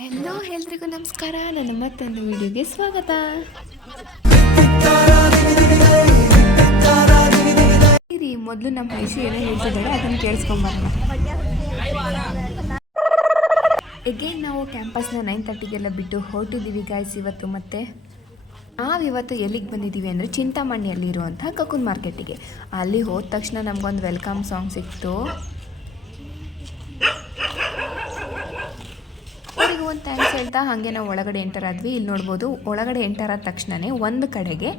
Hello ಎಲ್ರಿಗೂ ನಮಸ್ಕಾರ. ನನ್ನ ಮತ್ತೊಂದು ವಿಡಿಯೋಗೆ ಸ್ವಾಗತ. ಮೊದಲು ನಮ್ಮ ಐಶು ಏನೋ ಹೇಳ್ತಿದ್ದಾಳೆ, ಅದನ್ನು ಕೇಳಿಸ್ಕೊಂಬರೋಣ. ಎಗೇನ್ ನಾವು ಕ್ಯಾಂಪಸ್ನ 9:30ಗೆಲ್ಲ ಬಿಟ್ಟು ಹೊರಟಿದ್ದೀವಿ ಗಾಯ್ಸ್ ಇವತ್ತು. ಮತ್ತು ನಾವಿವತ್ತು ಎಲ್ಲಿಗೆ ಬಂದಿದ್ದೀವಿ ಅಂದರೆ ಚಿಂತಾಮಣಿಯಲ್ಲಿರುವಂಥ ಕಕೂನ್ ಮಾರ್ಕೆಟಿಗೆ. ಅಲ್ಲಿ ಹೋದ ತಕ್ಷಣ ನಮಗೊಂದು ವೆಲ್ಕಮ್ ಸಾಂಗ್ ಸಿಕ್ತು. ಅವರಿಗೆ ಒಂದು ಥ್ಯಾಂಕ್ಸ್ ಹೇಳ್ತಾ ಹಾಗೆ ನಾವು ಒಳಗಡೆ ಎಂಟರ್ ಆದ್ವಿ. ಇಲ್ಲಿ ನೋಡ್ಬೋದು, ಒಳಗಡೆ ಎಂಟರ್ ಆದ ತಕ್ಷಣವೇ ಒಂದು ಕಡೆಗೆ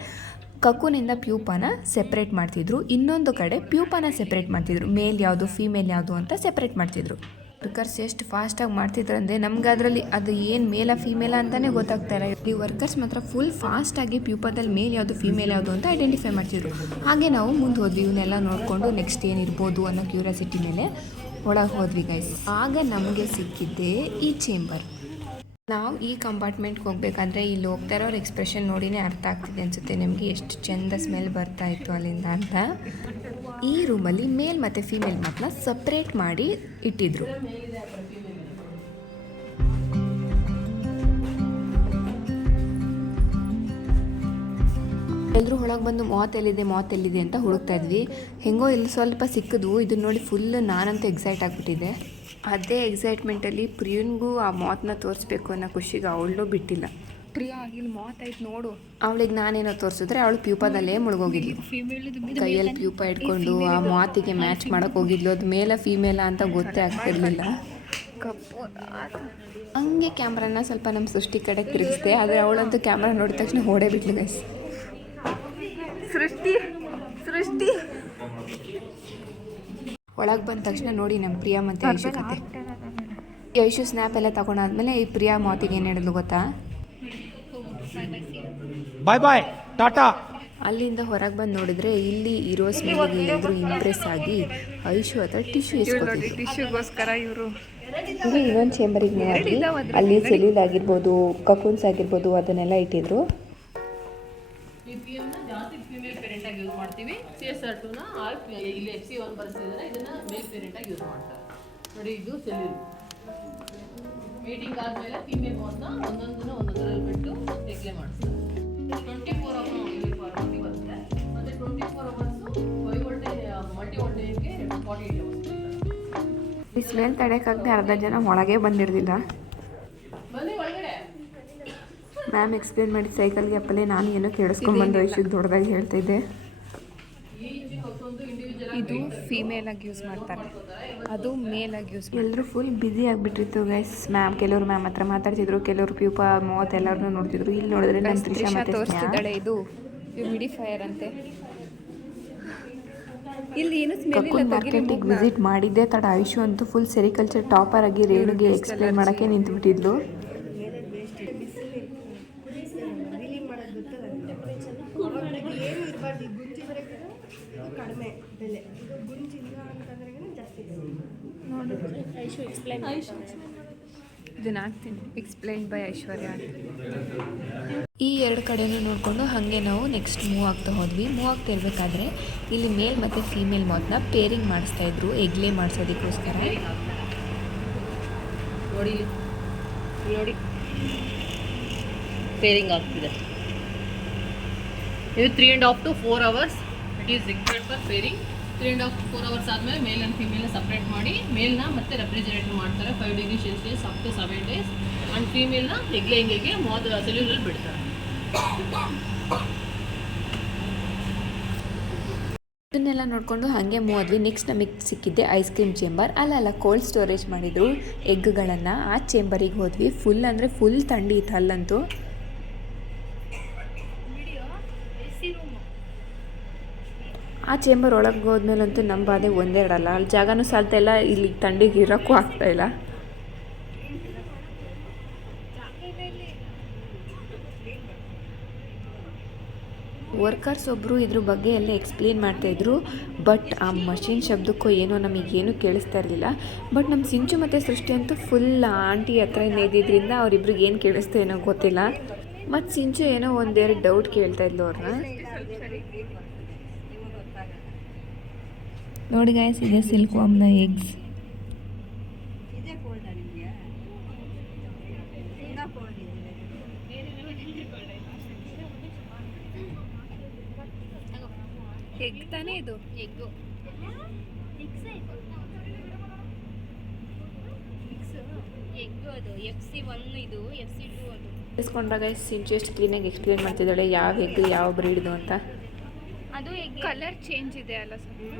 ಕಕೂನಿಂದ ಪ್ಯೂಪಾನ ಸೆಪ್ರೇಟ್ ಮಾಡ್ತಿದ್ರು, ಇನ್ನೊಂದು ಕಡೆ ಪ್ಯೂಪಾನ ಸೆಪ್ರೇಟ್ ಮಾಡ್ತಿದ್ರು. ಮೇಲ್ ಯಾವುದು ಫೀಮೇಲ್ ಯಾವುದು ಅಂತ ಸೆಪ್ರೇಟ್ ಮಾಡ್ತಿದ್ರು. ವರ್ಕರ್ಸ್ ಎಷ್ಟು ಫಾಸ್ಟಾಗಿ ಮಾಡ್ತಿದ್ರು ಅಂದರೆ ನಮ್ಗೆ ಅದರಲ್ಲಿ ಅದು ಏನು ಮೇಲ ಫೀಮೇಲ ಅಂತಲೇ ಗೊತ್ತಾಗ್ತಾ ಇಲ್ಲ. ಈ ವರ್ಕರ್ಸ್ ಮಾತ್ರ ಫುಲ್ ಫಾಸ್ಟಾಗಿ ಪ್ಯೂಪಾದಲ್ಲಿ ಮೇಲ್ ಯಾವುದು ಫೀಮೇಲ್ ಯಾವುದು ಅಂತ ಐಡೆಂಟಿಫೈ ಮಾಡ್ತಿದ್ರು. ಹಾಗೆ ನಾವು ಮುಂದೆ ಹೋದ್ವಿ, ಇವನ್ನೆಲ್ಲ ನೋಡಿಕೊಂಡು ನೆಕ್ಸ್ಟ್ ಏನಿರ್ಬೋದು ಅನ್ನೋ ಕ್ಯೂರಿಯಾಸಿಟಿ ಮೇಲೆ ಒಳಗೆ ಹೋದ್ವಿ ಗೈಸ್. ಆಗ ನಮಗೆ ಸಿಕ್ಕಿದ್ದೆ ಈ ಚೇಂಬರ್. ನಾವು ಈ ಕಂಪಾರ್ಟ್ಮೆಂಟ್ಗೆ ಹೋಗ್ಬೇಕಾದ್ರೆ ಇಲ್ಲಿ ಹೋಗ್ತಾ ಇರೋರ ಎಕ್ಸ್ಪ್ರೆಷನ್ ನೋಡಿನೇ ಅರ್ಥ ಆಗ್ತಿದೆ ಅನಿಸುತ್ತೆ ನಿಮಗೆ, ಎಷ್ಟು ಚೆಂದ ಸ್ಮೆಲ್ ಬರ್ತಾ ಇತ್ತು ಅಲ್ಲಿಂದ ಅಂತ. ಈ ರೂಮಲ್ಲಿ ಮೇಲ್ ಮತ್ತು ಫೀಮೇಲ್ ಮಾತ್ರ ಸಪ್ರೇಟ್ ಮಾಡಿ ಇಟ್ಟಿದ್ರು. ಎಲ್ಲರೂ ಒಳಗೆ ಬಂದು ಮಾತ್ ಎಲ್ಲಿದೆ ಅಂತ ಹುಡುಕ್ತಾ ಇದ್ವಿ. ಹೆಂಗೋ ಇಲ್ಲಿ ಸ್ವಲ್ಪ ಸಿಕ್ಕಿದ್ವು. ಇದನ್ನ ನೋಡಿ ಫುಲ್ ನಾನಂತೂ ಎಕ್ಸೈಟ್ ಆಗಿಬಿಟ್ಟಿದ್ದೆ. ಅದೇ ಎಕ್ಸೈಟ್ಮೆಂಟಲ್ಲಿ ಪ್ರಿಯನ್ಗೂ ಆ ಮಾತನ್ನ ತೋರಿಸ್ಬೇಕು ಅನ್ನೋ ಖುಷಿಗೆ ಅವಳು ಬಿಟ್ಟಿಲ್ಲ. ಪ್ರಿಯಾ ಇಲ್ಲಿ ಮಾತ್ ಆಯ್ತು ನೋಡು. ಅವಳಿಗೆ ನಾನೇನೋ ತೋರಿಸಿದ್ರೆ ಅವಳು ಪ್ಯೂಪಾದಲ್ಲೇ ಮುಳುಗೋಗಿದ್ಲು. ಕೈಯಲ್ಲಿ ಪ್ಯೂಪ ಇಟ್ಕೊಂಡು ಆ ಮಾತಿಗೆ ಮ್ಯಾಚ್ ಮಾಡೋಕೆ ಹೋಗಿದ್ಲು. ಅದು ಮೇಲ ಫೀಮೇಲ ಅಂತ ಗೊತ್ತೇ ಆಗ್ತಿರ್ಲಿಲ್ಲ. ಹಂಗೆ ಕ್ಯಾಮ್ರಾನ ಸ್ವಲ್ಪ ನಮ್ಮ ಸೃಷ್ಟಿ ಕಡೆ ತಿರುಗಿಸ್ದೆ, ಆದರೆ ಅವಳಂತೂ ಕ್ಯಾಮ್ರಾ ನೋಡಿದ ತಕ್ಷಣ ಓಡೇ ಬಿಟ್ಲು ಗೈಸ್. ಸೃಷ್ಟಿ ಒಳಗೆ ಬಂದ ತಕ್ಷಣ ನೋಡಿ ನಮ್ಮ ಪ್ರಿಯಾ ಮತ್ತು ಐಶು ಕತೆ. ಐಶು ಸ್ನ್ಯಾಪ್ ಎಲ್ಲ ತಗೊಂಡಾದ್ಮೇಲೆ ಈ ಪ್ರಿಯಾ ಮಾತಿಗೆ ಏನು ಹೇಳಿದ್ಲು ಗೊತ್ತಾ? ಬಾಯ್ ಬಾಯ್ ಟಾಟಾ. ಅಲ್ಲಿಂದ ಹೊರಗೆ ಬಂದು ನೋಡಿದ್ರೆ ಇಲ್ಲಿ ಇರೋ ಸ್ಮೆಲ್ಗೆ ಎಲ್ಲರೂ ಇಂಪ್ರೆಸ್ ಆಗಿ ಐಶು ಹತ್ರ ಟಿಶ್ಯೂ ಇಸ್ಕೊತಿದ್ರು. ಟಿಶ್ಯೂಗೋಸ್ಕರ ಇವರು ಇಲ್ಲಿ ಇನ್ನೊಂದು ಚೇಂಬರಿಗೆ ಅಲ್ಲಿ ಸೆಲ್ಯೂಲ್ ಆಗಿರ್ಬೋದು, ಕಕೂನ್ಸ್ ಆಗಿರ್ಬೋದು ಅದನ್ನೆಲ್ಲ ಇಟ್ಟಿದ್ರು. ಜಾಸ್ತಿ ಫೀಮೇಲ್ ಪೇರೆಂಟ್ ಆಗಿ ಯೂಸ್ ಮಾಡ್ತೀವಿ. CSR2 ಇಲ್ಲಿ FC1 ಬರ್ತಿದ್ರೆ ಇದನ್ನ ಮೇಲ್ ಪೇರೆಂಟ್ ಆಗಿ ಯೂಸ್ ಮಾಡ್ತಾರೆ. ನೋಡಿ ಇದು ಸೆಲ್ಯೂಲ್ ಮೀಟಿಂಗ್ ಆದ್ಮೇಲೆ ಫೀಮೇಲ್ ಮಾಸ್ನ ಒಂದೊಂದರಲ್ಲಿ ಬಿಟ್ಟು ಟೆಕ್ಲೆ ಮಾಡಿಸ್ತಾರೆ. 24 ಅವರ್ಸ್ ಬರುತ್ತೆ. ಮತ್ತೆ 24 ಅವರ್ಸ್ 5 ವೋಲ್ಟೇಜ್ ಮಲ್ಟಿ ವೋಲ್ಟೇಜ್ಗೆ 48 ಅವರ್ಸ್. ಈ ಸ್ಮೆಲ್ ತಡೆಯೋಕ್ಕಾಗದೆ ಅರ್ಧ ಜನ ಒಳಗೆ ಬಂದಿರಲಿಲ್ಲ. ಬನ್ನಿ ಒಳಗಡೆ. ಮ್ಯಾಮ್ ಎಕ್ಸ್ಪ್ಲೇನ್ ಮಾಡಿ ಸೈಕಲ್ಗೆ ಅಪ್ಪಲೇ ನಾನು ಏನೋ ಕೇಳಿಸ್ಕೊಂಡ್ಬಂದು ಐಶುಗೆ ದೊಡ್ಡದಾಗಿ ಹೇಳ್ತಿದ್ದೆ. ಇದು ಫೀಮೇಲ್ ಆಗಿ ಯೂಸ್ ಮಾಡ್ತಾರೆ, ಅದು ಮೇಲ್ ಆಗಿ ಯೂಸ್. ಎಲ್ಲರೂ ಫುಲ್ ಬ್ಯುಸಿ ಆಗಿಬಿಟ್ಟಿತ್ತು ಗೈಸ್. ಕೆಲವರು ಮ್ಯಾಮ್ ಹತ್ರ ಮಾತಾಡ್ತಿದ್ರು, ಕೆಲವರು ಪ್ಯೂಪಾ ಮೂವತ್ತು ಎಲ್ಲರನ್ನೂ ನೋಡ್ತಿದ್ರು. ಇಲ್ಲಿ ನೋಡಿದ್ರೆ ನಮ್ಮ ತ್ರಿಷಾ ತೋರಿಸ್ತಿದ್ದಾಳೆ, ಇದು ಹ್ಯೂಮಿಡಿಫೈಯರ್ ಅಂತೆ. ಇಲ್ಲಿ ಏನು ಸ್ಮೆಲ್ ಇಲ್ಲ. ಮಾರ್ಕೆಟಿಗೆ ವಿಸಿಟ್ ಮಾಡಿದ್ದೆ ತಡ ಐಶು ಅಂತೂ ಫುಲ್ ಸೆರಿಕಲ್ಚರ್ ಟಾಪರ್ ಆಗಿ ರೇಣುಗೆ ಎಕ್ಸ್ಪ್ಲೇನ್ ಮಾಡೋಕ್ಕೆ ನಿಂತುಬಿಟ್ಟಿದ್ಲು. ಇದನ್ನ ಹಾಕ್ತೀನಿ, ಎಕ್ಸ್ಪ್ಲೈನ್ ಬೈ ಐಶ್ವರ್ಯ. ಈ ಎರಡು ಕಡೆನೂ ನೋಡಿಕೊಂಡು ಹಾಗೆ ನಾವು ನೆಕ್ಸ್ಟ್ ಮೂವ್ ಆಗ್ತಾ ಹೋದ್ವಿ. ಮೂವ್ ಆಗ್ತಾ ಇರಬೇಕಾದ್ರೆ ಇಲ್ಲಿ ಮೇಲ್ ಮತ್ತು ಫೀಮೇಲ್ ಮಾತನ್ನ ಪೇರಿಂಗ್ ಮಾಡಿಸ್ತಾ ಇದ್ರು, ಎಗ್ಲೇ ಮಾಡಿಸೋದಕ್ಕೋಸ್ಕರ. ನೋಡಿ ಪೇರಿಂಗ್ ಆಗ್ತಿದೆ. ಇದು 3.5 to 4 hours it is required for pairing. 3.5 to 4 hours ಆದಮೇಲೆ ಮೇಲ್ ಆ್ಯಂಡ್ ಫೀಮೇಲ್ನ ಸಪ್ರೇಟ್ ಮಾಡಿ ಮೇಲ್ನ ಮತ್ತೆ ರೆಫ್ರಿಜರೇಟರ್ ಮಾಡ್ತಾರೆ 5 degree Celsius up to 7 days. And ಫೀಮೇಲ್ನ ಹೆಂಗೆ ಸೆಲ್ಯೂಲಲ್ಲಿ ಬಿಡ್ತಾರೆ. ಇದನ್ನೆಲ್ಲ ನೋಡಿಕೊಂಡು ಹಾಗೆ ಮೂವ್ ಆದ್ವಿ. ನೆಕ್ಸ್ಟ್ ನಮಗೆ ಸಿಕ್ಕಿದ್ದೆ ಐಸ್ ಕ್ರೀಮ್ ಚೇಂಬರ್. ಅಲ್ಲ ಕೋಲ್ಡ್ ಸ್ಟೋರೇಜ್ ಮಾಡಿದ್ರು ಎಗ್ಗಳನ್ನು. ಆ ಚೇಂಬರಿಗೆ ಹೋದ್ವಿ. ಫುಲ್ ಅಂದರೆ ಫುಲ್ ಥಂಡಿ ಇತ್ತು ಅಲ್ಲಂತೂ. ಆ ಚೇಂಬರ್ ಒಳಗೆ ಹೋದ್ಮೇಲಂತೂ ನಮ್ಮ ಬಾಧೆ ಒಂದೆರಡಲ್ಲ, ಅಲ್ಲಿ ಜಾಗನೂ ಸಾಲ್ತಾ ಇಲ್ಲ, ಇಲ್ಲಿ ಥಂಡಿಗೆ ಇರೋಕ್ಕೂ ಆಗ್ತಾಯಿಲ್ಲ. ವರ್ಕರ್ಸ್ ಒಬ್ಬರು ಇದ್ರ ಬಗ್ಗೆ ಎಲ್ಲ ಎಕ್ಸ್ಪ್ಲೇನ್ ಮಾಡ್ತಾಯಿದ್ರು. ಬಟ್ ಆ ಮಷಿನ್ ಶಬ್ದಕ್ಕೂ ಏನೋ ನಮಗೇನು ಕೇಳಿಸ್ತಾ ಇರಲಿಲ್ಲ. ಬಟ್ ನಮ್ಮ ಸಿಂಚು ಮತ್ತು ಸೃಷ್ಟಿ ಅಂತೂ ಫುಲ್ ಆಂಟಿ ಹತ್ರ ಇದ್ದಿದ್ದರಿಂದ ಅವರಿಬ್ರಿಗೆ ಏನು ಕೇಳಿಸ್ತಾ ಏನೋ ಗೊತ್ತಿಲ್ಲ. ಮತ್ತು ಸಿಂಚು ಏನೋ ಒಂದೆರಡು ಡೌಟ್ ಕೇಳ್ತಾ ಇದ್ಲು ಅವ್ರನ್ನ. ನೋಡಿ ಗಾಯ್ಸ್, ಇದೆ ಸಿಲ್ಕ್ ವಾಮ್ನ ಎಗ್ಸ್. ಎಗ್ ತಾನೇ ಇದು ಎಗ್ಗು ಎಗ್ಗು ಅದು FC1 ಇದು FC2 ಅದು ಇಸ್ಕೊಂಡಾಗ ಸಿಂಚು ಎಷ್ಟು ಕ್ಲೀನಾಗಿ ಎಕ್ಸ್ಪ್ಲೇನ್ ಮಾಡ್ತಿದ್ದಾಳೆ ಯಾವ ಎಗ್ ಯಾವ ಬ್ರೀಡ್ದು ಅಂತ. ಅದು ಎಗ್ ಕಲರ್ ಚೇಂಜ್ ಇದೆ ಅಲ್ಲ ಸ್ವಲ್ಪ.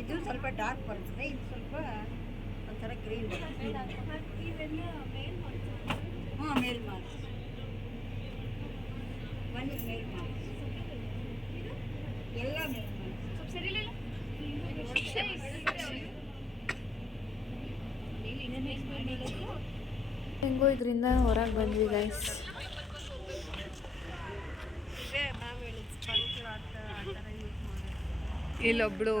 ಇದು ಸ್ವಲ್ಪ ಡಾರ್ಕ್ ಬರ್ತದೆ, ಇದು ಸ್ವಲ್ಪ ಒಂಥರ ಗ್ರೀನ್ ಬರ್ತದೆ. ಹಾಂ, ಮೇಲ್ ಮಾಡಿ ಮನೆಗೆ ಮೇಲ್ ಮಾಡಿ ಎಲ್ಲ ಮೇಲ್ ಮಾಡಿ. ಹೆಂಗೋ ಇದರಿಂದ ಹೊರಗೆ ಬಂದ್ವಿ ಗೈಸ್. ಇಲ್ಲೊಬ್ಳು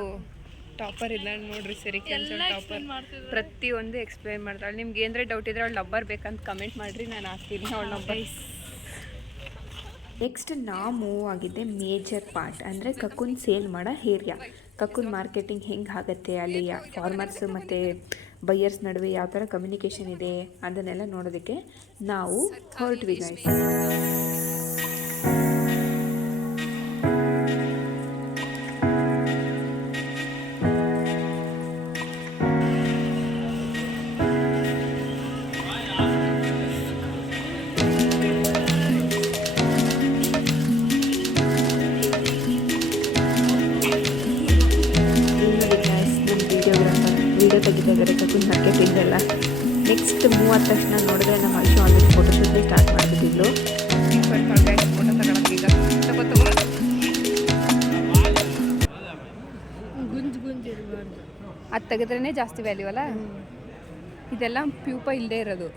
ಟಾಪರ್ ಇದ್ದಾಳೆ ನೋಡ್ರಿ, ಸರಿ ಕೆಲಸ ಟಾಪರ್. ಪ್ರತಿಯೊಂದು ಎಕ್ಸ್ಪ್ಲೈನ್ ಮಾಡ್ತಾಳೆ. ನಿಮ್ಗೆ ಏನಾರ ಡೌಟ್ ಇದ್ರೆ ಅವಳು ನಂಬರ್ ಬೇಕಂತ ಕಮೆಂಟ್ ಮಾಡಿರಿ, ನಾನು ಹಾಕ್ತೀನಿ ಅವಳ ನಂಬರ್. ನೆಕ್ಸ್ಟ್ ನಾ ಮೂವ್ ಆಗಿದ್ದೆ ಮೇಜರ್ ಪಾರ್ಟ್ ಅಂದರೆ ಕಕ್ಕುನ್ ಸೇಲ್ ಮಾಡೋ ಏರಿಯಾ. ಕಕ್ಕುನ್ ಮಾರ್ಕೆಟಿಂಗ್ ಹೆಂಗೆ ಆಗುತ್ತೆ, ಅಲ್ಲಿ ಫಾರ್ಮರ್ಸ್ ಮತ್ತು ಬೈಯರ್ಸ್ ನಡುವೆ ಯಾವ ಥರ ಕಮ್ಯುನಿಕೇಷನ್ ಇದೆ ಅದನ್ನೆಲ್ಲ ನೋಡೋದಕ್ಕೆ ನಾವು ಹೊರಟ್ವಿ ಗೈಸ್. ವಿಡಿಯೋ ತೆಗಿತಿದ್ದಾರೆ ಕಕ್ಕುನ್ ಮಾರ್ಕೆಟಿಂಗ್ ಎಲ್ಲ. ನೆಕ್ಸ್ಟ್ ಮೂವ್ ಆದ ತಕ್ಷಣ ನೋಡಿದ್ರೆ ನಮ್ಮ ಐಶು ಆಲ್ರೆಡಿ ಫೋಟೋಶೂಟ್ಗೆ ಸ್ಟಾರ್ಟ್ ಮಾಡಿಬಿಟ್ಟಿದ್ಲು. ಫೋಟೋ ತಗೊಳಕ್ಕೆ ಈಗ ಗುಂಜು ಇರಬಾರ್ದು. ಅದು ತೆಗೆದ್ರೇ ಜಾಸ್ತಿ ವ್ಯಾಲ್ಯೂ ಅಲ್ಲ. ಇದೆಲ್ಲ ಪ್ಯೂಪ ಇಲ್ಲದೆ ಇರೋದು.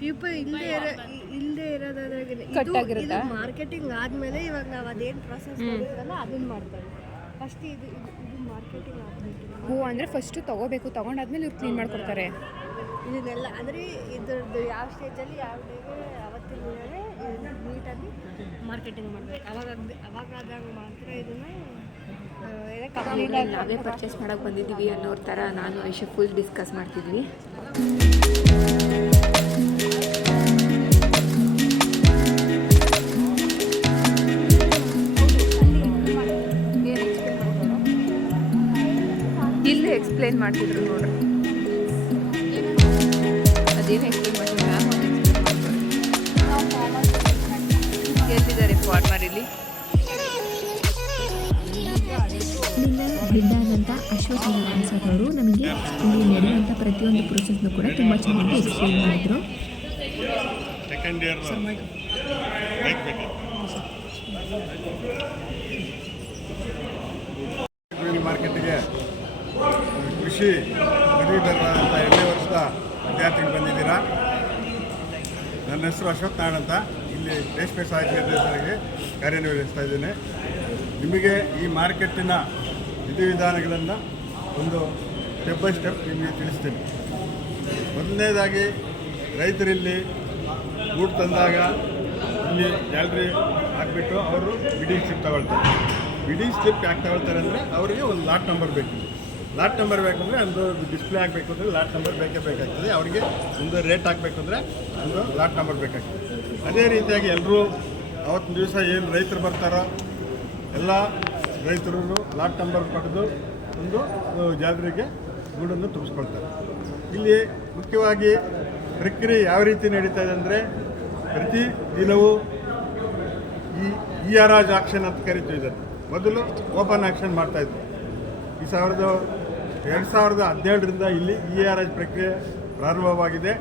ಪ್ಯೂಪ ಇಲ್ಲದೆ ಇರೋದಾದ್ರೆ ಕಟ್ಟಾಗಿರುತ್ತಾ? ಮಾರ್ಕೆಟಿಂಗ್ ಆದಮೇಲೆ ಇವಾಗ ನಾವು ಅದೇನು ಪ್ರೊಸೆಸ್ ಮಾಡಿದ್ರಲ್ಲ ಅದನ್ನು ಮಾಡ್ತಾರೆ. ಫಸ್ಟ್ ಇದು ಮಾರ್ಕೆಟಿಂಗ್ ಆಗಬೇಕು. ಹೂ ಅಂದರೆ ಫಸ್ಟು ತೊಗೋಬೇಕು, ತೊಗೊಂಡಾದ್ಮೇಲೆ ಇವ್ರು ಕ್ಲೀನ್ ಮಾಡಿಕೊಡ್ತಾರೆ. ಇದನ್ನೆಲ್ಲ ಅಂದರೆ ಇದ್ರದ್ದು ಯಾವ ಸ್ಟೇಜಲ್ಲಿ ಯಾವ ಡೇಗೆ ಅವತ್ತಿನ ದಿನವೇ ನೀಟಾಗಿ ಮಾರ್ಕೆಟಿಂಗ್ ಮಾಡಬೇಕು. ಅವಾಗಾದಾಗ ಮಾತ್ರ ಇದನ್ನು ನಾವೇ ಪರ್ಚೇಸ್ ಮಾಡೋಕ್ಕೆ ಬಂದಿದ್ದೀವಿ ಅನ್ನೋರ ಥರ ನಾನು ಐಶು ಫುಲ್ ಡಿಸ್ಕಸ್ ಮಾಡ್ತಿದ್ವಿ. ಇಲ್ಲಿ ಎಕ್ಸ್ಪ್ಲೇನ್ ಮಾಡ್ತಿದ್ರು ನೋಡ್ರಿ, ಅದೇನು ಎಕ್ಸ್ಪ್ಲೇನ್ ಎಲ್ಲಿದ್ದಾರೆ ಫಾರ್ಮರ್ ಇಲ್ಲಿ. ಬಿಡ್ಡಾದಂಥ ಅಶೋಕ್ ಅನ್ಸರ್ ಅವರು ನಮಗೆ ಇಲ್ಲಿ ನಡೆಯುವಂಥ ಪ್ರತಿಯೊಂದು ಪ್ರೊಸೆಸ್ನು ಕೂಡ ತುಂಬ ಚೆನ್ನಾಗಿ ಎಕ್ಸ್ಪ್ಲೇನ್ ಮಾಡಿದರು. ಮಾರ್ಕೆಟಿಗೆ ಕೃಷಿ ಪದವೀಧರರಾದಂಥ 2ನೇ ವರ್ಷದ ವಿದ್ಯಾರ್ಥಿಗಳು ಬಂದಿದ್ದೀರಾ. ನನ್ನ ಹೆಸರು ಅಶೋಕ್ ನಾಡ್ ಅಂತ, ಇಲ್ಲಿ ರೇಷ್ಮೆ ಸಹಾಯಕ ನಿರ್ದೇಶಕರಾಗಿ ಕಾರ್ಯನಿರ್ವಹಿಸ್ತಾ ಇದ್ದೇನೆ. ನಿಮಗೆ ಈ ಮಾರ್ಕೆಟಿನ ವಿಧಿವಿಧಾನಗಳನ್ನು ಒಂದು ಸ್ಟೆಪ್ ಬೈ ಸ್ಟೆಪ್ ನಿಮಗೆ ತಿಳಿಸ್ತೀನಿ. ಮೊದಲನೇದಾಗಿ ರೈತರಿಲ್ಲಿ ಗೂಡು ತಂದಾಗ ಇಲ್ಲಿ ಗ್ಯಾಲರಿ ಹಾಕಿಬಿಟ್ಟು ಅವರು ಬಿಡಿಂಗ್ ಸ್ಲಿಪ್ ತಗೊಳ್ತಾರೆ. ಬಿಡಿಂಗ್ ಸ್ಲಿಪ್ ಯಾಕೆ ತಗೊಳ್ತಾರೆ ಅಂದರೆ ಅವರಿಗೆ ಒಂದು ಲಾಟ್ ನಂಬರ್ ಬೇಕು. ಲಾಟ್ ನಂಬರ್ ಬೇಕಂದರೆ ಒಂದು ಡಿಸ್ಪ್ಲೇ ಆಗಬೇಕು ಅಂದರೆ ಲಾಟ್ ನಂಬರ್ ಬೇಕೇ ಬೇಕಾಗ್ತದೆ. ಅವರಿಗೆ ಒಂದು ರೇಟ್ ಹಾಕಬೇಕು ಅಂದರೆ ಒಂದು ಲಾಟ್ ನಂಬರ್ ಬೇಕಾಗ್ತದೆ. ಅದೇ ರೀತಿಯಾಗಿ ಎಲ್ಲರೂ ಅವತ್ತಿನ ದಿವಸ ಏನು ರೈತರು ಬರ್ತಾರೋ ಎಲ್ಲ ರೈತರು ಲಾಟ್ ನಂಬರ್ ಪಡೆದು ಒಂದು ಜಾತ್ರೆಗೆ ಗೂಡನ್ನು ತುಂಬಿಸ್ಕೊಳ್ತಾರೆ. ಇಲ್ಲಿ ಮುಖ್ಯವಾಗಿ ಪ್ರಕ್ರಿಯೆ ಯಾವ ರೀತಿ ನಡೀತಾ ಇದೆ ಅಂದರೆ ಪ್ರತಿ ದಿನವೂ ಈ ಹರಾಜು ಆಕ್ಷನ್ ಅಂತ ಕರಿತೀವಿ. ಇದನ್ನು ಮೊದಲು ಓಪನ್ ಆಕ್ಷನ್ ಮಾಡ್ತಾಯಿದ್ರು. 2017ರಿಂದ ಇಲ್ಲಿ ಹರಾಜು ಪ್ರಕ್ರಿಯೆ ಪ್ರಾರಂಭವಾಗಿದೆ.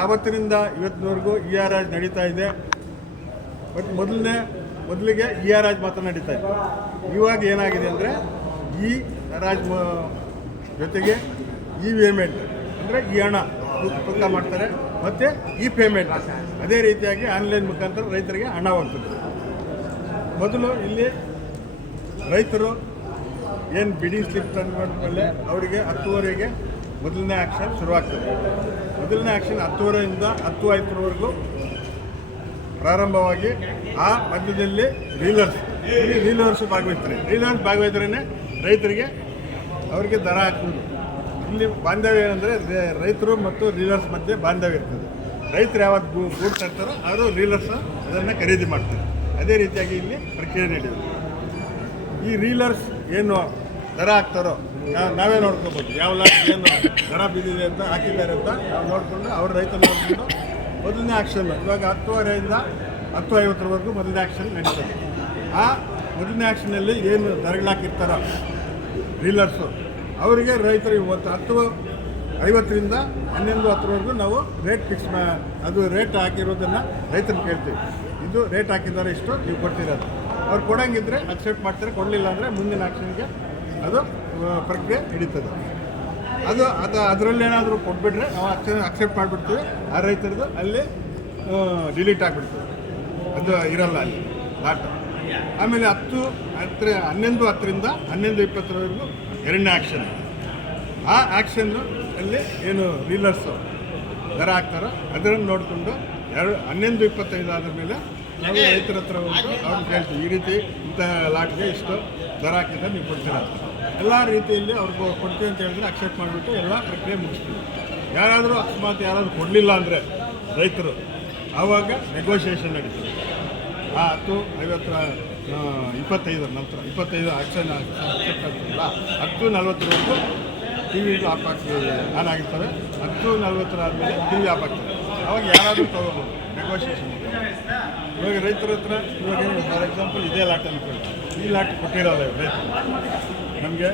ಆವತ್ತಿನಿಂದ ಇವತ್ತಿನವರೆಗೂ ಹರಾಜು ನಡೀತಾ ಇದೆ. ಬಟ್ ಮೊದಲಿಗೆ ಹರಾಜು ಮಾತ್ರ ನಡೀತಾ ಇತ್ತು. ಇವಾಗ ಏನಾಗಿದೆ ಅಂದರೆ ಈ ಹರಾಜು ಜೊತೆಗೆ ಪೇಮೆಂಟ್ ಅಂದರೆ ಈ ಹಣ ತೂಕ ಮಾಡ್ತಾರೆ ಮತ್ತು ಈ ಪೇಮೆಂಟ್ ಅದೇ ರೀತಿಯಾಗಿ ಆನ್ಲೈನ್ ಮುಖಾಂತರ ರೈತರಿಗೆ ಹಣ ಹೋಗ್ತದೆ. ಮೊದಲು ಇಲ್ಲಿ ರೈತರು ಏನು ಬಿಡಿಂಗ್ ಸ್ಲಿಪ್ ತಂದುಕೊಂಡ್ಮೇಲೆ ಅವರಿಗೆ 10:30ಗೆ ಮೊದಲನೇ ಆ್ಯಕ್ಷನ್ ಶುರುವಾಗ್ತದೆ. ಮೊದಲನೇ ಆ್ಯಕ್ಷನ್ 10:30ರಿಂದ 10:05ವರೆಗೂ ಪ್ರಾರಂಭವಾಗಿ ಆ ಮಧ್ಯದಲ್ಲಿ ರೀಲರ್ಸ್ ಭಾಗವಹಿಸ್ತಾರೆ. ರೀಲರ್ಸ್ ಭಾಗವಹಿಸ್ರೇ ರೈತರಿಗೆ ಅವರಿಗೆ ದರ ಹಾಕ್ಬೋದು. ಇಲ್ಲಿ ಬಾಂಧವ್ಯ ಏನಂದರೆ ರೈತರು ಮತ್ತು ರೀಲರ್ಸ್ ಮಧ್ಯೆ ಬಾಂಧವ್ಯ ಇರ್ತದೆ. ರೈತರು ಯಾವಾಗ ಗೂಡ್ ತರ್ತಾರೋ ಅವರು ರೀಲರ್ಸ್ ಅದನ್ನು ಖರೀದಿ ಮಾಡ್ತಾರೆ. ಅದೇ ರೀತಿಯಾಗಿ ಇಲ್ಲಿ ಪ್ರಕ್ರಿಯೆ ನಡೆಯುತ್ತೆ. ಈ ರೀಲರ್ಸ್ ಏನು ದರ ಹಾಕ್ತಾರೋ ನಾವೇ ನೋಡ್ಕೋಬೋದು. ಯಾವ ಲಾಟ್ ಏನು ದರ ಬಿದ್ದಿದೆ ಅಂತ ಹಾಕಿದ್ದಾರೆ ಅಂತ ನಾವು ನೋಡಿಕೊಂಡು ಅವ್ರ ರೈತರು ನೋಡಿಕೊಂಡು ಮೊದಲನೇ ಆ್ಯಕ್ಷನ್ ಇವಾಗ 10:15ರಿಂದ 10:50ವರೆಗೂ ಮೊದಲನೇ ಆ್ಯಕ್ಷನ್ ನಡೀತದೆ. ಆ ಮೊದಲನೇ ಆ್ಯಕ್ಷನಲ್ಲಿ ಏನು ದರಗಳಾಕಿರ್ತಾರೋ ರೀಲರ್ಸು ಅವರಿಗೆ ರೈತರು ಇವತ್ತು 10:50ರಿಂದ 11:10ವರೆಗೂ ನಾವು ರೇಟ್ ಫಿಕ್ಸ್ ಅದು ರೇಟ್ ಹಾಕಿರೋದನ್ನು ರೈತರನ್ನ ಕೇಳ್ತೀವಿ. ಇದು ರೇಟ್ ಹಾಕಿದ್ದಾರೆ ಇಷ್ಟು ನೀವು ಕೊಡ್ತೀರದು. ಅವ್ರು ಕೊಡೋಂಗಿದ್ರೆ ಅಕ್ಸೆಪ್ಟ್ ಮಾಡ್ತಾರೆ, ಕೊಡಲಿಲ್ಲ ಅಂದರೆ ಮುಂದಿನ ಆ್ಯಕ್ಷನ್ಗೆ ಅದು ಪ್ರಕ್ರಿಯೆ ನಡೀತದೆ. ಅದರಲ್ಲೇನಾದರೂ ಕೊಟ್ಬಿಟ್ರೆ ನಾವು ಅಕ್ಸೆಪ್ಟ್ ಮಾಡಿಬಿಡ್ತೀವಿ. ಆ ರೈತರದ್ದು ಅಲ್ಲಿ ಡಿಲೀಟ್ ಆಗಿಬಿಡ್ತದೆ, ಅದು ಇರಲ್ಲ ಅಲ್ಲಿ ಲಾಟ್. ಆಮೇಲೆ 11:10ರಿಂದ 11:20ವರೆಗೂ ಎರಡನೇ ಆ್ಯಕ್ಷನ್. ಆ ಆ್ಯಕ್ಷನ್ನು ಅಲ್ಲಿ ಏನು ರೀಲರ್ಸು ದರ ಹಾಕ್ತಾರೋ ಅದನ್ನು ನೋಡಿಕೊಂಡು 11:25 ಆದ ಮೇಲೆ ನಾವು ರೈತರ ಹತ್ರ ಹೋಗಿ ಅವ್ರನ್ನ ಕೇಳ್ತೀವಿ, ಈ ರೀತಿ ಇಂಥ ಲಾಟ್ಗೆ ಇಷ್ಟು ದರ ಹಾಕಿದ್ರೆ ನೀವು ಕೊಡ್ತೀರ ಅಂತ. ಎಲ್ಲ ರೀತಿಯಲ್ಲಿ ಅವ್ರಿಗೆ ಕೊಡ್ತೀವಿ ಅಂತ ಹೇಳಿದ್ರೆ ಅಕ್ಸೆಪ್ಟ್ ಮಾಡಿಬಿಟ್ಟು ಎಲ್ಲ ಪ್ರಕ್ರಿಯೆ ಮುಗಿಸ್ತೀವಿ. ಯಾರಾದರೂ ಅಕಸ್ಮಾತ್ ಯಾರಾದರೂ ಕೊಡಲಿಲ್ಲ ಅಂದರೆ ರೈತರು ಆವಾಗ ನೆಗೋಷಿಯೇಷನ್ ನಡೀತದೆ. ಆ 10:50 ನಂತರ 25 ಆ್ಯಕ್ಷನ್ ಅಕ್ಸೆಪ್ಟ್ ಆಗ್ತಿಲ್ಲ 10:40ವರೆಗೂ ಟಿ ವಿ ಆಫ್ ಆಗ್ತದೆ, ಆನ್ ಆಗಿರ್ತವೆ. 10:40 ಆದಮೇಲೆ ಟಿ ವಿ ಆಫ್ ಆಗ್ತದೆ. ಅವಾಗ ಯಾರಾದರೂ ತೊಗೋಬೋದು, ನೆಗೋಷಿಯೇಷನ್ ಇದೆ. ಇವಾಗ ರೈತರ ಹತ್ರ ಇವಾಗ ಫಾರ್ ಎಕ್ಸಾಂಪಲ್ ಇದೇ ಲಾಟ್ ಅಂದ್ಕೊಳ್ಳಿ, ಈ ಲಾಟ್ ಕೊಟ್ಟಿರಲ್ಲ ರೈತರು, ನಮಗೆ